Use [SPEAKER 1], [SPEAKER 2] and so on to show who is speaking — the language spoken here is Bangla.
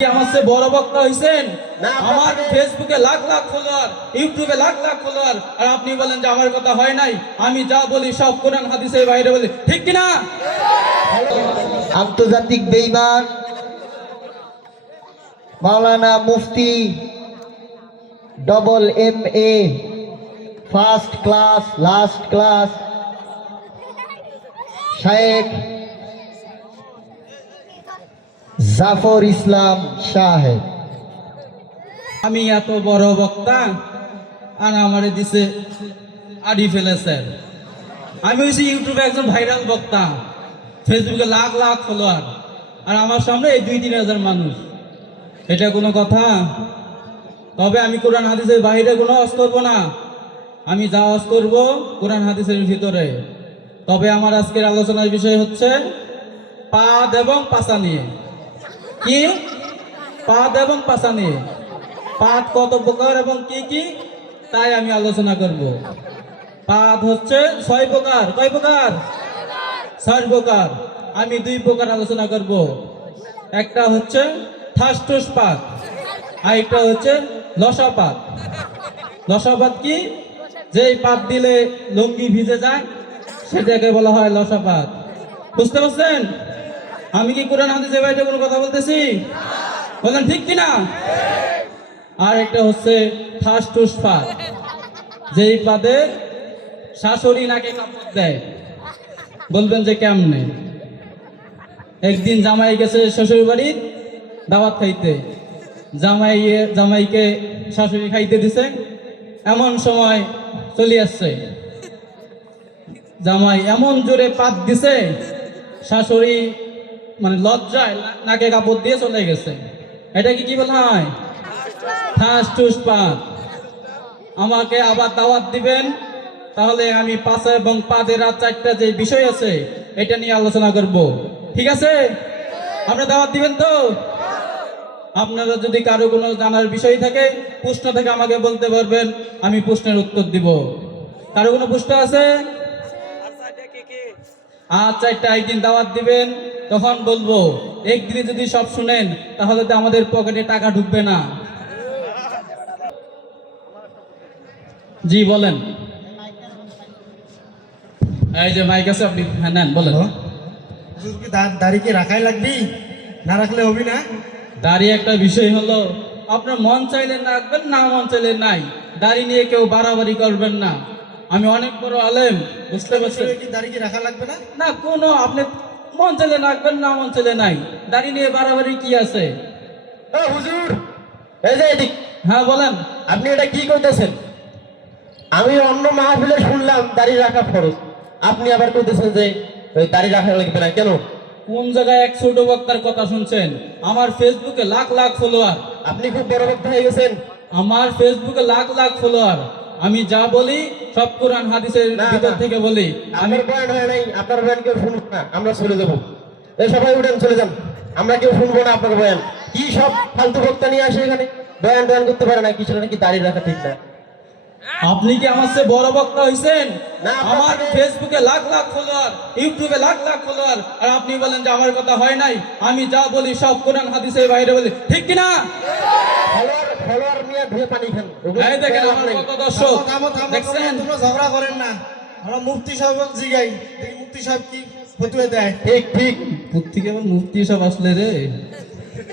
[SPEAKER 1] আমার চেয়ে বড় বক্তা হয়েছেন
[SPEAKER 2] না,
[SPEAKER 1] আমার ফেসবুকে লাখ লাখ ফলোয়ার ইউটিউবে লাখ লাখ ফলোয়ার আর আপনি বলেন যে আমার কথা হয় নাই। আমি যা বলি সব কোরআন হাদিসের বাইরে বলি। ঠিক কিনা?
[SPEAKER 2] আন্তর্জাতিক বেইমান মাওলানা মুফতি double M A first class last class শায়েখ জাফর ইসলাম সাহেব
[SPEAKER 1] আমি এত বড় বক্তা, আর আমারে দিছে আড়ি ফেলেছেন আমি হয়েছি ইউটিউবে একজন ভাইরাল বক্তা, ফেসবুকে লাখ লাখ ফলোয়ার, আর আমার সামনে এই দুই তিন হাজার মানুষ। এটা কোনো কথা? তবে আমি কোরআন হাদিসের বাইরে কোনো অস করব না। আমি যা অস করব কোরআন হাদিসের ভিতরে। তবে আমার আজকের আলোচনার বিষয় হচ্ছে পাদ এবং পাশা নিয়ে। কি? পাদ এবং পাশা নিয়ে পাদ কত প্রকার এবং কি কি? তাই আমি আলোচনা করব। পাদ হচ্ছে ছয় প্রকার। কয় প্রকার? ছয় প্রকার। আমি দুই প্রকার আলোচনা করব। একটা হচ্ছে থাস্টুস পাত আর একটা হচ্ছে লসা পাত লসা পাত কি? যেই পাত দিলে লুঙ্গি ভিজে যায়, সেটাকে বলা হয় লসা পাত বুঝতে পারছেন? আমি কি কোরআন হাদিসের বাইরে কোনো কথা বলতেছি? বলেন, ঠিক কিনা? আর একটা হচ্ছে ফাস্টুস পাত। যেই পাদে শাশুড়ি নাকি কাপড় দেয়। বলবেন যে কেমনে? একদিন জামাই গেছে শ্বশুর বাড়ির দাওয়াত খাইতে। জামাই জামাইকে শাশুড়ি খাইতে দিছে। এমন সময় চলে আসছে। জামাই এমন জোরে পাত দিছে, শাশুড়ি মানে লজ্জায় নাকে কাপড় দিয়ে চলে গেছে। এটা কি কি বলা হয়? আমাকে আবার দাওয়াত দিবেন। তাহলে আমি পাশে এবং পাদের রাত চারটা যে বিষয় আছে, এটা নিয়ে আলোচনা করব। ঠিক আছে? আপনি দাওয়াত দিবেন তো? আপনারা যদি কারও কোনো জানার বিষয় থাকে, প্রশ্ন থেকে আমাকে বলতে পারবেন, আমি প্রশ্নের উত্তর দিব। কারও কোনো প্রশ্ন আছে? আচ্ছা একটা একদিন দাওয়াত দিবেন তখন বলব একদিনে যদি সব শুনেন তাহলে তো আমাদের পকেটে টাকা ঢুকবে না। জি বলেন। এই যে মাইক আছে আপনি হ্যাঁ নেন বলেন।
[SPEAKER 3] দাড়ি কি রাখাই লাগবি? না রাখলে হবি না?
[SPEAKER 1] দাঁড়িয়ে একটা বিষয় হলো আপনার মন চাইলে রাখবেন না মন চাইলে নাই। দাড়ি নিয়ে কেউ বাড়াবাড়ি করবেন না। আমি অনেক বড় আলেম বুঝতে পারছেন
[SPEAKER 3] হুজুরের কি দাড়ি কি রাখা লাগবে না?
[SPEAKER 1] না কোনো আপনি মন চাইলে রাখবেন না মন চাইলে নাই। দাড়ি নিয়ে বাড়াবাড়ি কি আছে?
[SPEAKER 2] হুজুর এই যে এদিক।
[SPEAKER 1] হ্যাঁ বলেন।
[SPEAKER 2] আপনি এটা কি করতেছেন আমি অন্য মাহফিলে শুনলাম দাড়ি রাখা ফরজ। আপনি আবার কইতেছেন যে ওই দাড়ি রাখা লাগবে না কেন?
[SPEAKER 1] কোন জায়গায় এক ছোট বক্তার কথা শুনছেন? আমার ফেসবুকে লাখ লাখ ফলোয়ার।
[SPEAKER 2] আপনি খুব বড় বক্তা হয়ে গেছেন।
[SPEAKER 1] আমার ফেসবুকে লাখ লাখ ফলোয়ার। আমি যা বলি সব কোরআন হাদিসের ভিতর থেকে বলি। আমি
[SPEAKER 2] আমার বয়ান হয় নাই। আপনার বয়ান কেউ শুনুক না আমরা চলে যাব। এই সবাই উঠেন চলে যান। আমরা কেউ শুনব না আপনার বয়ান। কি সব ফালতু বক্তা নিয়ে আসে এখানে? বয়ান বয়ান করতে পারে না কিছু নাকি দাড়ি রাখা ঠিক না?
[SPEAKER 1] আপনি কি আমার চেয়ে বড় বক্তা হয়েছেন
[SPEAKER 2] না,
[SPEAKER 1] আমার ফেসবুকে লাখ লাখ ফলোয়ার ইউটিউবে লাখ লাখ ফলোয়ার আর আপনি বলেন যে আমার কথা হয় নাই আমি যা বলি সব কোরআন হাদিসের বাইরে বলি। ঠিক কিনা?
[SPEAKER 3] ঝগড়া করেন না। আমরা মুফতি সাহেব জিগাই। মুফতি সাহেব কি ফতুয়া দেয়।
[SPEAKER 2] ঠিক ঠিক।
[SPEAKER 1] মুক্তি কেবল মুক্তি সব আসলে রে।